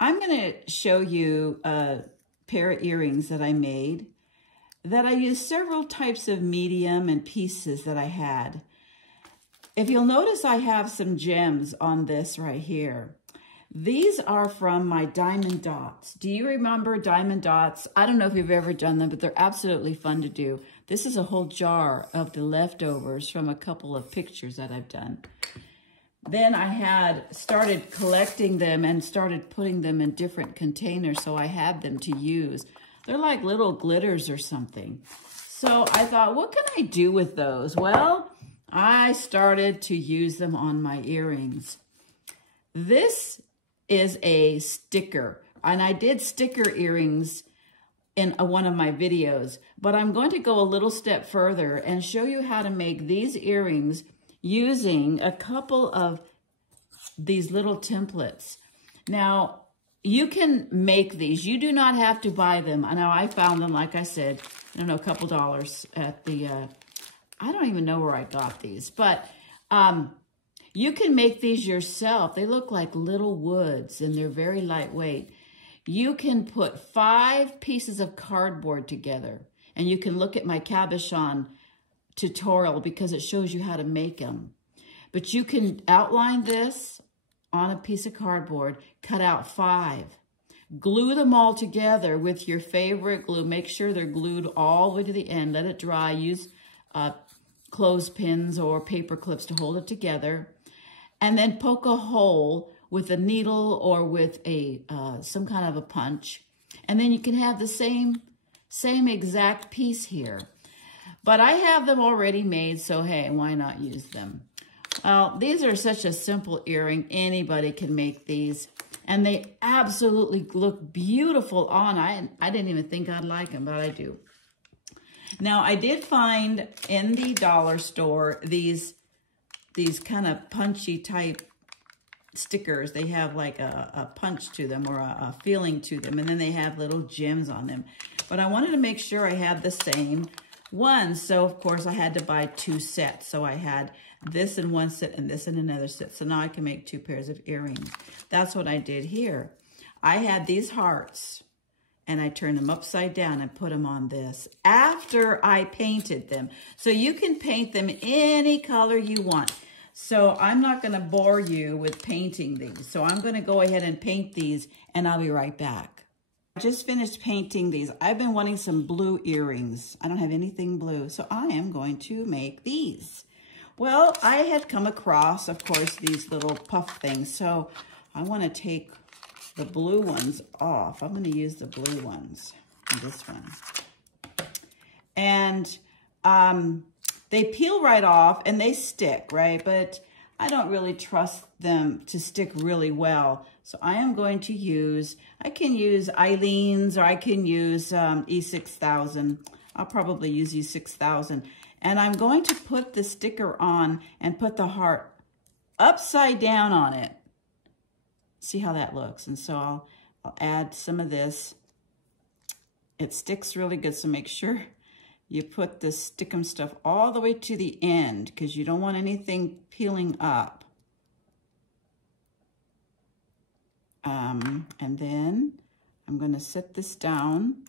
I'm going to show you a pair of earrings that I made that I used several types of medium and pieces that I had. If you'll notice, I have some gems on this right here. These are from my diamond dots. Do you remember diamond dots? I don't know if you've ever done them, but they're absolutely fun to do. This is a whole jar of the leftovers from a couple of pictures that I've done. Then I had started collecting them and started putting them in different containers, so I had them to use. They're like little glitters or something. So I thought, what can I do with those? Well, I started to use them on my earrings. This is a sticker, and I did sticker earrings in one of my videos, but I'm going to go a little step further and show you how to make these earrings using a couple of these little templates. Now, you can make these. You do not have to buy them. I know I found them, like I said, I don't know, a couple dollars at the, I don't even know where I got these, but you can make these yourself. They look like little woods and they're very lightweight. You can put 5 pieces of cardboard together, and you can look at my cabochon tutorial because it shows you how to make them. But you can outline this on a piece of cardboard, cut out 5, glue them all together with your favorite glue. Make sure they're glued all the way to the end. Let it dry. Use clothespins or paper clips to hold it together. And then poke a hole with a needle or with a some kind of a punch. And then you can have the same exact piece here. But I have them already made, so hey, why not use them? Well, these are such a simple earring. Anybody can make these. And they absolutely look beautiful on. I didn't even think I'd like them, but I do. Now, I did find in the dollar store these kind of punchy type stickers. They have like a punch to them or a feeling to them, and then they have little gems on them. But I wanted to make sure I had the same one, so of course I had to buy 2 sets. So I had this in one set and this in another set. So now I can make 2 pairs of earrings. That's what I did here. I had these hearts, and I turned them upside down and put them on this after I painted them. So you can paint them any color you want. So I'm not going to bore you with painting these. So I'm going to go ahead and paint these, and I'll be right back. I just finished painting these. I've been wanting some blue earrings. I don't have anything blue, so I am going to make these. Well, I had come across, of course, these little puff things. So I want to take the blue ones off. I'm going to use the blue ones, this one. And they peel right off and they stick, right? But I don't really trust them to stick really well. So I am going to use, I can use Eileen's, or I can use E6000. I'll probably use E6000. And I'm going to put the sticker on and put the heart upside down on it. See how that looks. And so I'll add some of this. It sticks really good, so make sure you put the stickum stuff all the way to the end because you don't want anything peeling up. And then I'm going to set this down.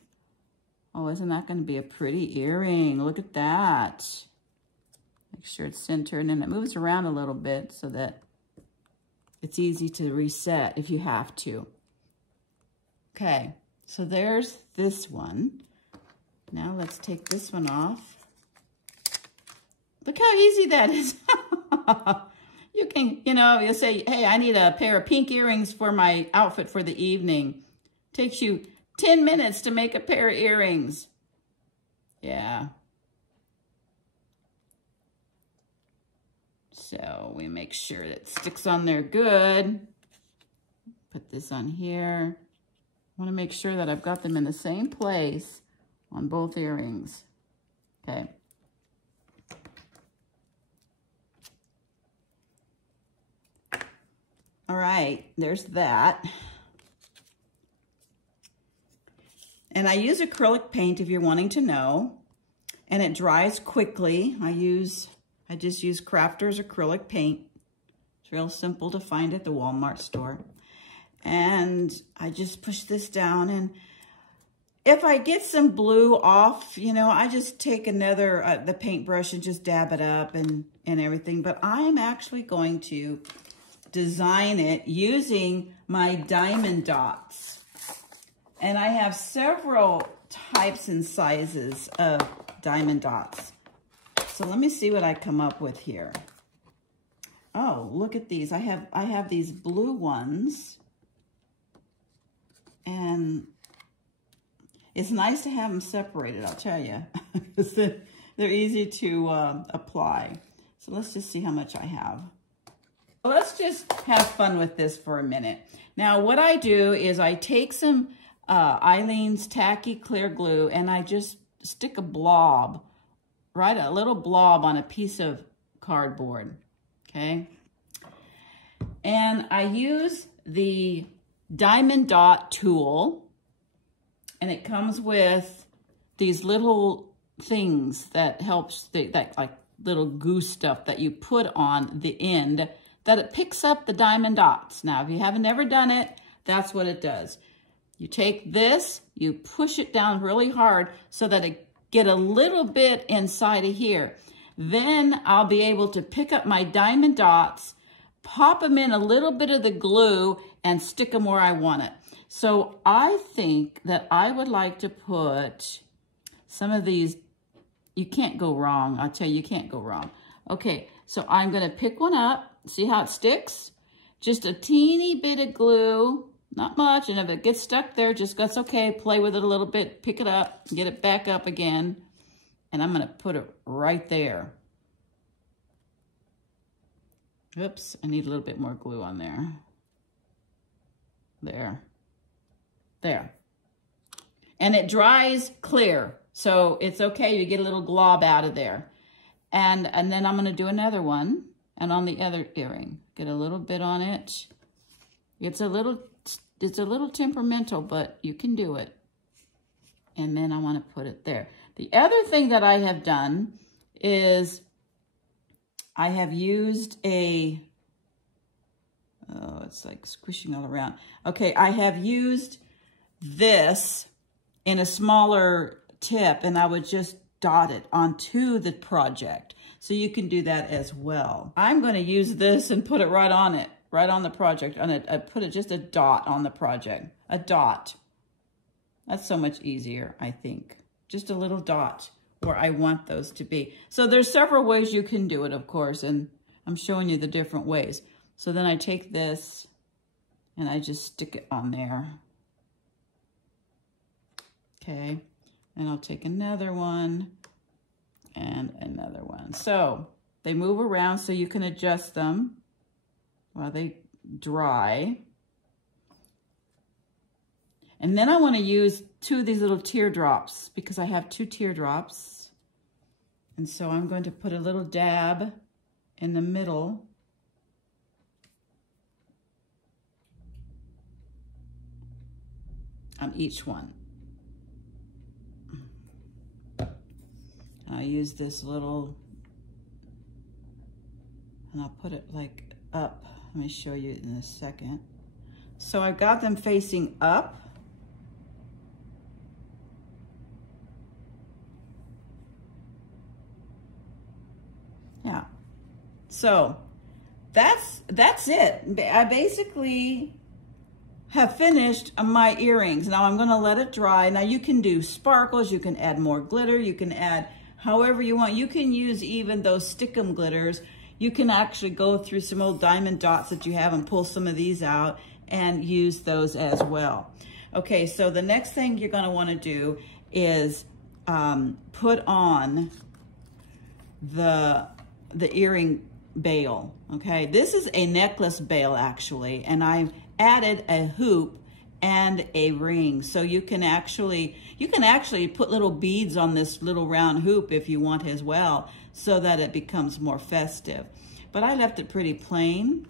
Oh, isn't that going to be a pretty earring? Look at that. Make sure it's centered, and it moves around a little bit so that it's easy to reset if you have to. Okay, so there's this one. Now let's take this one off. Look how easy that is. You can, you'll say, hey, I need a pair of pink earrings for my outfit for the evening. Takes you 10 minutes to make a pair of earrings. Yeah. So we make sure that it sticks on there good. Put this on here. I want to make sure that I've got them in the same place on both earrings. Okay. All right, there's that. And I use acrylic paint if you're wanting to know, and it dries quickly. I just use Crafter's acrylic paint. It's real simple to find at the Walmart store. And I just push this down, and if I get some blue off, you know, I just take another, the paintbrush and just dab it up and everything. But I'm actually going to design it using my diamond dots. And I have several types and sizes of diamond dots. So let me see what I come up with here. Oh, look at these. I have these blue ones. And it's nice to have them separated, I'll tell you, because they're easy to apply. So let's just see how much I have. Well, let's just have fun with this for a minute. Now, what I do is I take some Eileen's Tacky Clear Glue, and I just stick a blob, right, a little blob on a piece of cardboard, okay? And I use the diamond dot tool, and it comes with these little things that helps, that like little goo stuff that you put on the end, that it picks up the diamond dots. Now, if you haven't ever done it, that's what it does. You take this, you push it down really hard so that it get a little bit inside of here. Then I'll be able to pick up my diamond dots, pop them in a little bit of the glue, and stick them where I want it. So I think that I would like to put some of these. You can't go wrong. I'll tell you, you can't go wrong. Okay, so I'm going to pick one up. See how it sticks? Just a teeny bit of glue, not much. And if it gets stuck there, just that's okay. Play with it a little bit, pick it up, get it back up again. And I'm going to put it right there. Oops, I need a little bit more glue on there. There. And it dries clear, so it's okay. You get a little glob out of there. And then I'm going to do another one, and on the other earring, get a little bit on it. It's a little temperamental, but you can do it. And then I want to put it there. The other thing that I have done is I have used a, oh, it's like squishing all around. Okay, I have used this in a smaller tip, and I would just dot it onto the project. So you can do that as well. I'm going to use this and put it right on it, right on the project. I put it just a dot on the project, a dot. That's so much easier, I think. Just a little dot where I want those to be. So there's several ways you can do it, of course, and I'm showing you the different ways. So then I take this and I just stick it on there. Okay, and I'll take another one and another one. So they move around so you can adjust them while they dry. And then I want to use two of these little teardrops because I have two teardrops. And so I'm going to put a little dab in the middle. On each one. And I'll use this little, and I'll put it like up. Let me show you in a second. So I got them facing up. Yeah. So that's it. I basically have finished my earrings. Now I'm going to let it dry. Now you can do sparkles, you can add more glitter, you can add however you want. You can use even those stickum glitters. You can actually go through some old diamond dots that you have and pull some of these out and use those as well. Okay, so the next thing you're going to want to do is put on the earring bail. Okay, this is a necklace bail actually, and I've added a hoop and a ring. So you can actually put little beads on this little round hoop if you want as well, so that it becomes more festive. But I left it pretty plain.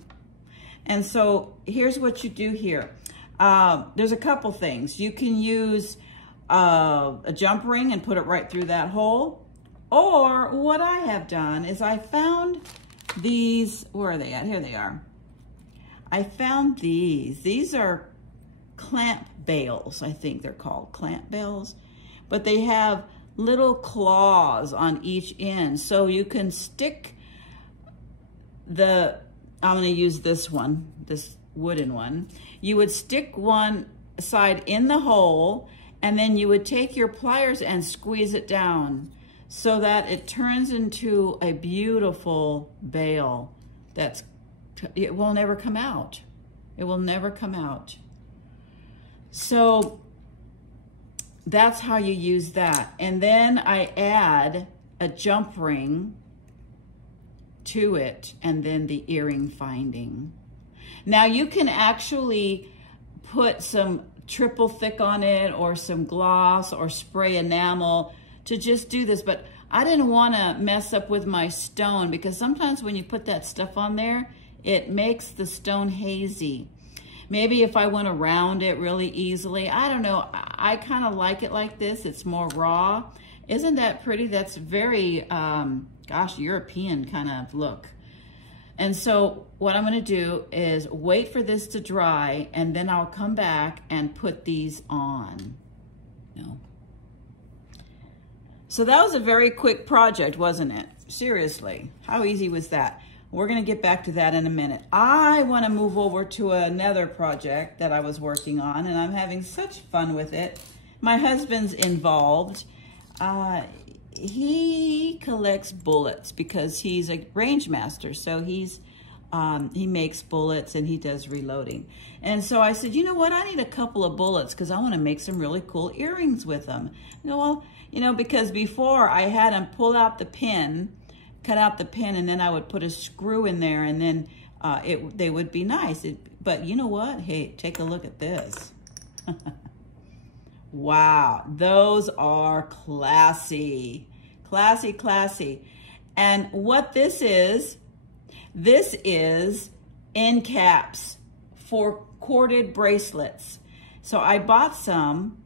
And so here's what you do here. There's a couple things. You can use a jump ring and put it right through that hole. Or what I have done is I found these, where are they at? Here they are. I found these. These are clamp bails, I think they're called clamp bails, but they have little claws on each end, so you can stick the, I'm gonna use this one, this wooden one. You would stick one side in the hole, and then you would take your pliers and squeeze it down so that it turns into a beautiful bail that's, it will never come out. It will never come out. So that's how you use that. And then I add a jump ring to it, and then the earring finding. Now you can actually put some triple thick on it, or some gloss, or spray enamel to just do this, but I didn't want to mess up with my stone, because sometimes when you put that stuff on there, it makes the stone hazy. Maybe if I went around it really easily, I don't know. I kind of like it like this. It's more raw. Isn't that pretty? That's very, gosh, European kind of look. And so what I'm gonna do is wait for this to dry, and then I'll come back and put these on. No. So that was a very quick project, wasn't it? Seriously, how easy was that? We're gonna get back to that in a minute. I wanna move over to another project that I was working on, and I'm having such fun with it. My husband's involved. He collects bullets because he's a range master, so he makes bullets and he does reloading. And so I said, you know what, I need a couple of bullets because I want to make some really cool earrings with them. You know, well, you know, because before I had him pull out the pin, cut out the pin, and then I would put a screw in there, and then they would be nice. But you know what? Hey, take a look at this. Wow, those are classy, classy, classy. And what this is end caps for corded bracelets. So I bought some,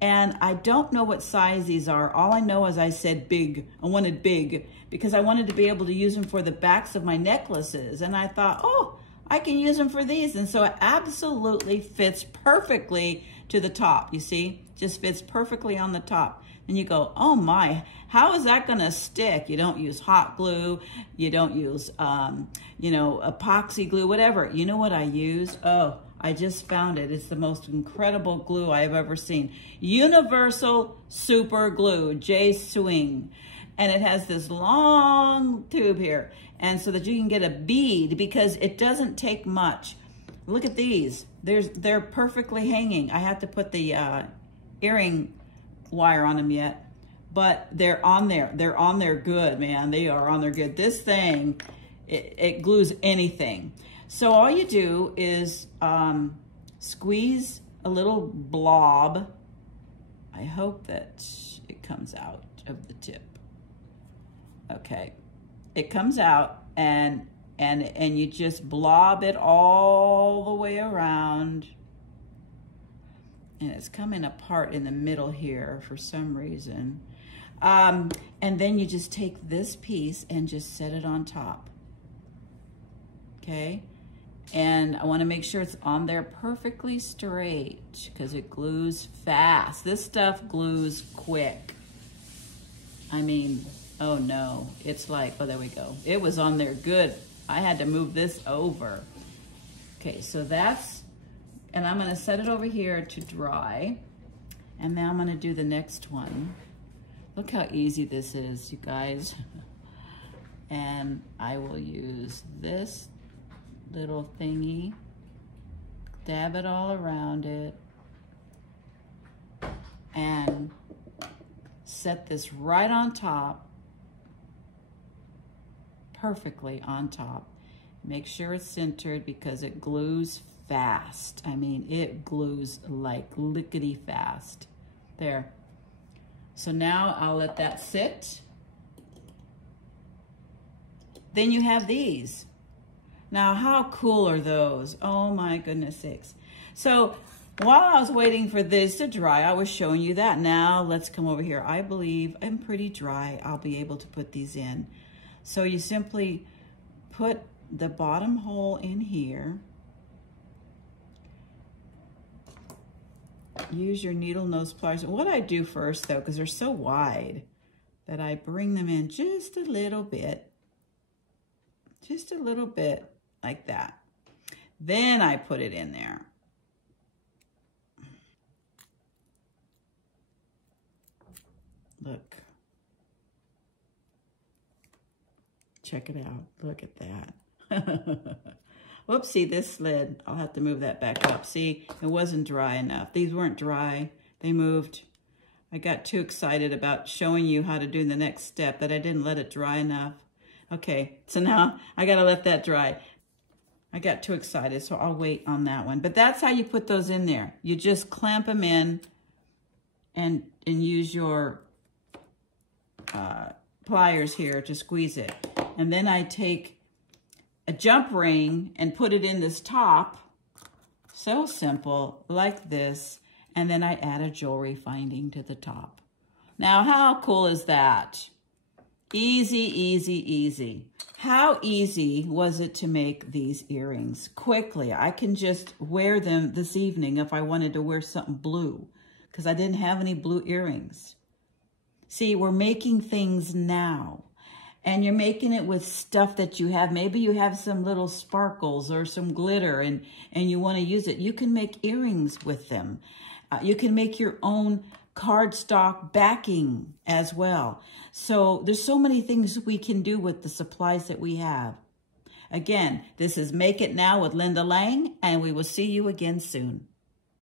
and I don't know what size these are. All I know is I said big. I wanted big because I wanted to be able to use them for the backs of my necklaces. And I thought, oh, I can use them for these. And so it absolutely fits perfectly to the top, you see? Just fits perfectly on the top. And you go, oh my, how is that gonna stick? You don't use hot glue, you don't use, you know, epoxy glue, whatever. You know what I use? Oh, I just found it. It's the most incredible glue I have ever seen. Universal Super Glue, J Swing. And it has this long tube here. And so that you can get a bead, because it doesn't take much. Look at these. They're perfectly hanging. I have to put the earring wire on them yet, but they're on there. They're on there good, man. They are on there good. This thing, it glues anything. So all you do is squeeze a little blob. I hope that it comes out of the tip. Okay, it comes out, and you just blob it all the way around. And it's coming apart in the middle here for some reason. And then you just take this piece and just set it on top. Okay? And I want to make sure it's on there perfectly straight because it glues fast. This stuff glues quick. I mean, oh no. It's like, oh, there we go. It was on there good. I had to move this over. Okay, so that's, and I'm gonna set it over here to dry. And now I'm gonna do the next one. Look how easy this is, you guys. And I will use this little thingy, dab it all around it, and set this right on top, perfectly on top. Make sure it's centered because it glues fast. I mean, it glues like lickety fast. There. So now I'll let that sit. Then you have these. Now, how cool are those? Oh my goodness sakes. So while I was waiting for this to dry, I was showing you that. Now let's come over here. I believe I'm pretty dry. I'll be able to put these in. So you simply put the bottom hole in here, use your needle nose pliers. What I do first, though, because they're so wide, that I bring them in just a little bit like that. Then I put it in there. Look. Check it out. Look at that. Whoopsie, this slid. I'll have to move that back up. See, it wasn't dry enough. These weren't dry. They moved. I got too excited about showing you how to do the next step that I didn't let it dry enough. Okay, so now I got to let that dry. I got too excited, so I'll wait on that one. But that's how you put those in there. You just clamp them in and use your pliers here to squeeze it. And then I take a jump ring and put it in this top. So simple, like this. And then I add a jewelry finding to the top. Now, how cool is that? Easy, easy, easy. How easy was it to make these earrings? Quickly, I can just wear them this evening if I wanted to wear something blue, because I didn't have any blue earrings. See, we're making things now. And you're making it with stuff that you have. Maybe you have some little sparkles or some glitter and you want to use it. You can make earrings with them. You can make your own cardstock backing as well. So there's so many things we can do with the supplies that we have. Again, this is Make It Now with Linda Lang, and we will see you again soon.